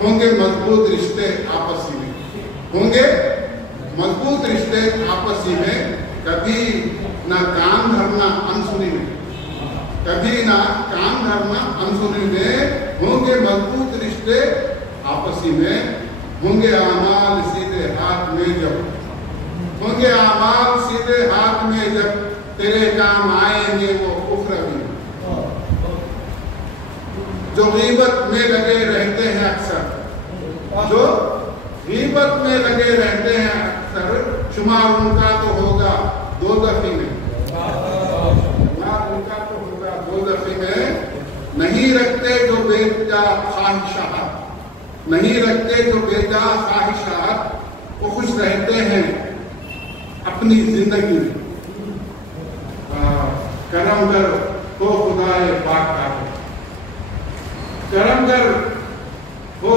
होंगे मजबूत रिश्ते आपसी में, होंगे मजबूत रिश्ते आपसी में। कभी ना कान धरना अनसुनी में, कभी ना कान धरना अनसुनी में। होंगे मजबूत रिश्ते आपसी में, होंगे आमाल सीधे हाथ में जब, होंगे आमाल सीधे हाथ में जब तेरे काम आएंगे वो उखरवी में। जो गीबत में लगे रहते हैं अक्सर, जो गीबत में लगे रहते हैं अक्सर, शुमार उनका तो होगा दो दफी में, शुमार उनका तो होगा दो दफी में। नहीं रखते जो बेजा ख्वाहिशात, नहीं रखते जो बेजा ख्वाहिशात, वो खुश रहते हैं अपनी जिंदगी में। करम कर हो खुदाए पाक का, करम कर हो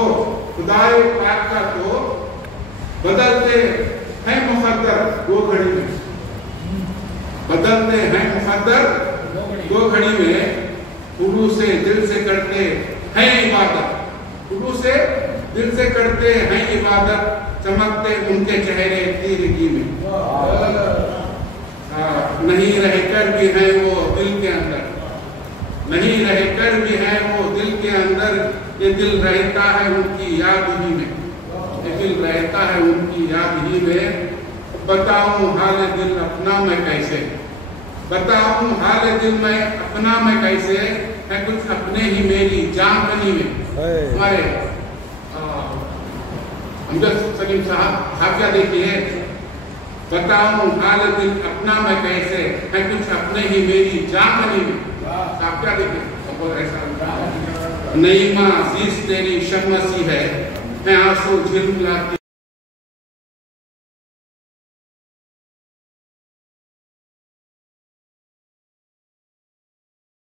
खुदाए पाक का, तो बदलते हैं मुकद्दर दो घड़ी में, बदलते हैं मुकद्दर दो घड़ी में। खुलू से दिल से करते हैं इबादत, खुलू से दिल से करते हैं इबादत, चमकते उनके चेहरे तीरगी में। नहीं रहकर भी है वो दिल के अंदर, नहीं रहकर भी है वो दिल के अंदर। ये दिल रहता है उनकी याद ही में, ये दिल रहता है उनकी याद ही में। बताऊं हाल दिल अपना मैं कैसे, बताऊं हाल दिल मैं अपना मैं कैसे, है कुछ अपने ही मेरी जान बनी में। हमारे अमजद सलीम साहब हाफिया देखिए, बताऊं हाल दिल अपना मैं कैसे, है कुछ अपने ही मेरी जान बनी में। आप क्या देखिए, नईमा जीस तेरी शर्मसी है आंसू झिलमिलाती